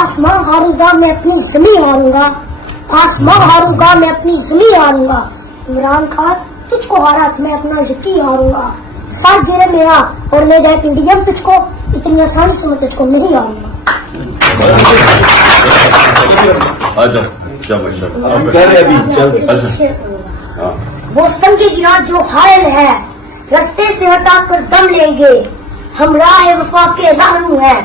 آسمان ہاروں گا میں اپنی زمین ہاروں گا، آسمان ہاروں گا میں اپنی زمین ہاروں گا، عمران خان تجھ کو ہارا تو میں اپنا یقین ہاروں گا، سر گرے میرا اور لے جائے انڈیا تجھ کو، اتنی آسانی سے میں تجھ کو نہیں ہاروں گا۔ وہ سمجھے گیا جو حائل ہے رستے سے ہٹا کر دم لیں گے، ہم راہ وفا کے راہرو ہیں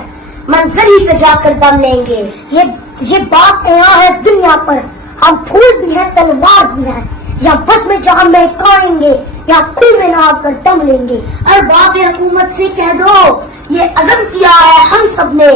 منزل ہی پہ جا کر دم لیں گے، یہ بات یہاں ہے دنیا پر، ہم پھول بھی ہیں تلوار بھی ہیں، یا بس میں جہاں میں کھائیں گے یا خون میں نہ آ کر دم لیں گے۔ ارباب حکومت سے کہہ دو یہ عزم کیا ہے ہم سب نے،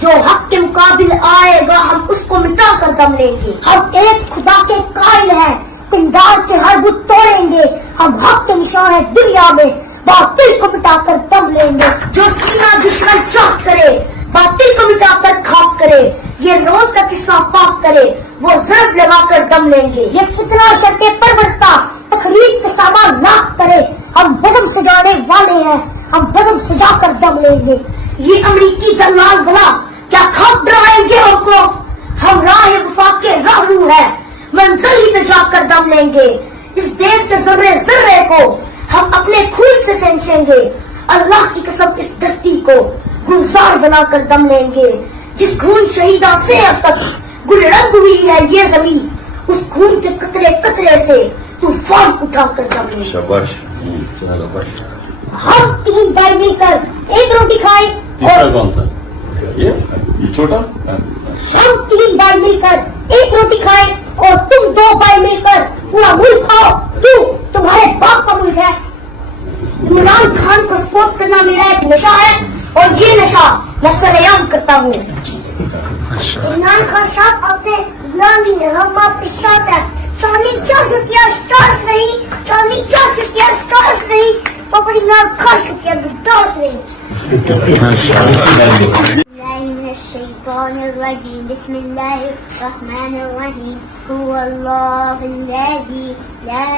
جو حق کے مقابل آئے گا ہم اس کو مٹا کر دم لیں گے، ہم ایک خدا کے قائل ہیں پنڈال کے ہر بت توڑیں گے، ہم حق کے نشان ہے دنیا میں باطل کو مٹا کر دم لیں گے، جو سینہ دشمن چاک کرے باطل کو مٹا کر خاک کرے، یہ روز کا قصہ پاک کرے وہ ضرب لگا کر دم لیں گے، یہ فتنہ شر کے پرورتا تقریب کے سامان لاکھ کرے، ہم بزم سجانے والے ہیں ہم بزم سجا کر دم لیں گے، یہ امریکی دلال بلا کیا خواب ڈرائیں گے ہم کو، ہم راہ وفا کے راہرو ہیں منزل ہی پہ جا کر دم لیں گے، اس دیش کے ذرے ذرے کو ہم اپنے خون سے سینچیں گے، اللہ کی قسم اس دھرتی کو گلزار بنا کر دم لیں گے، جس خون شہیدہ سے اب تک گل رنگ ہوئی ہے یہ زمین، اس خون کے قطرے قطرے سے طوفان اٹھا کر دم لیں گے۔ ہم 3 بھائی مل کر ایک روٹی کھائے اور کون سا یہ چھوٹا، ہم 3 بھائی مل کر ایک روٹی کھائے اور تم 2 بھائی مل کر پورا ملک کھاؤ، کیوں تمہارے باپ کا ملک ہے۔ عمران خان کو سپورٹ کرنا میرا ایک نشہ ہے اور یہ نشہ میں سرعام کرتا ہوں۔ عمران خان صاحب اپنے غلامی رحمت کے ساتھ ہے، چاندنی 4 شکریہ سٹارز نہیں، چاندنی 4 شکریہ سٹارز نہیں، پاپا عمران خان شکریہ سٹارز نہیں۔ من الشيطان الرجيم بسم الله الرحمن الرحيم هو الله الذي لا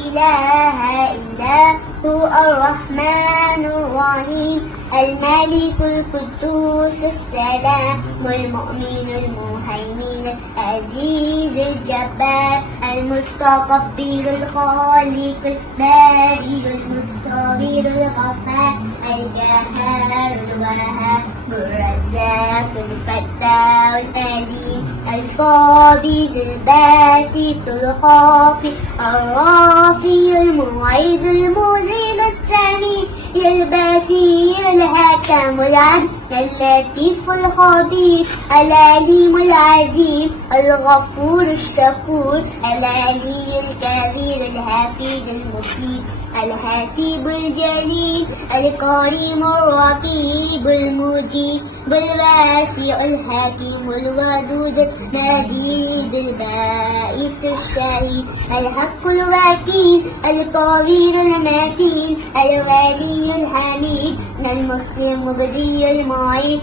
إله إلا هو الرحمن الرحيم الملك القدوس السلام المؤمن المهيمن العزيز الجبار المتكبر الخالق البارئ المصور الغفار القهار الوهاب الرزاق الفتاح العليم القابض الباسط الخافض الرافع المعز المذل السميع البصير الحكم العدل اللطيف الخبير العليم العظيم الغفور الشكور العلي الكبير الحفيظ المقيم الحسيب الجليل الكريم الرقيب المجيب الواسع الحكيم الودود المجيد البائس الشهيد الحق الوكيل القوي المتين الولي الحميد المحسن المبدي المعيد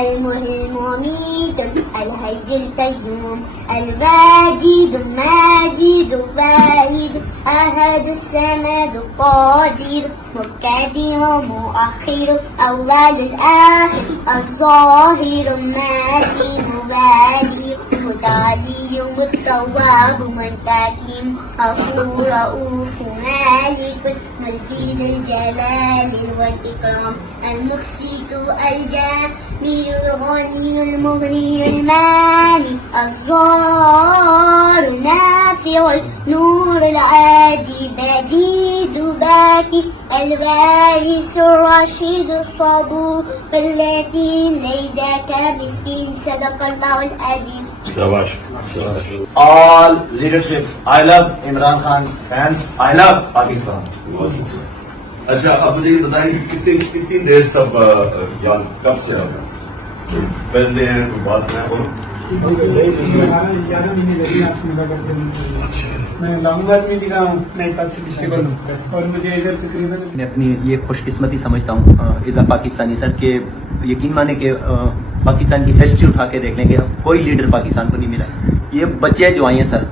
المحيي المميت الحي القيوم الواجد الماجد الواحد أحد الصمد القادر مقتدر مؤخر أول الآخر الظاهر الماكن المبالي متعلي التواب منتقم غفور رؤوف مالك ملكي ذي الجلال والإكرام المقسط الجامع الغني المغني المالي الضار النافع النور العادي بديد باكي البارس الرشيد الصبور التي ليس كمسكين صدق الله العظيم. All leaderships, I love Imran Khan. Fans, I love Pakistan. اچھا اب مجھے یہ بتائیں کتنی دیر سب کب سے آگا پہلے بات میں اور 11 مہینے لگے آپ سے ملا کرتے ہیں، میں لانگ آباد میں لکھا ہوں، میں تب سے ڈسٹرکٹ ہوں اور مجھے ادھر تقریباً میں اپنی یہ خوش قسمتی سمجھتا ہوں ایز اے پاکستانی سر کہ یقین مانے کہ پاکستان کی ہسٹری اٹھا کے دیکھ لیں کہ کوئی لیڈر پاکستان کو نہیں ملا، یہ بچے جو آئے ہیں سر،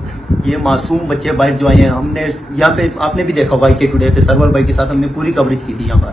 یہ معصوم بچے باہر جو آئے ہیں، ہم نے یہاں پہ آپ نے بھی دیکھا ہوگا کہ ٹوڈے پہ سرور بھائی کے ساتھ ہم نے پوری کوریج کی تھی یہاں پر،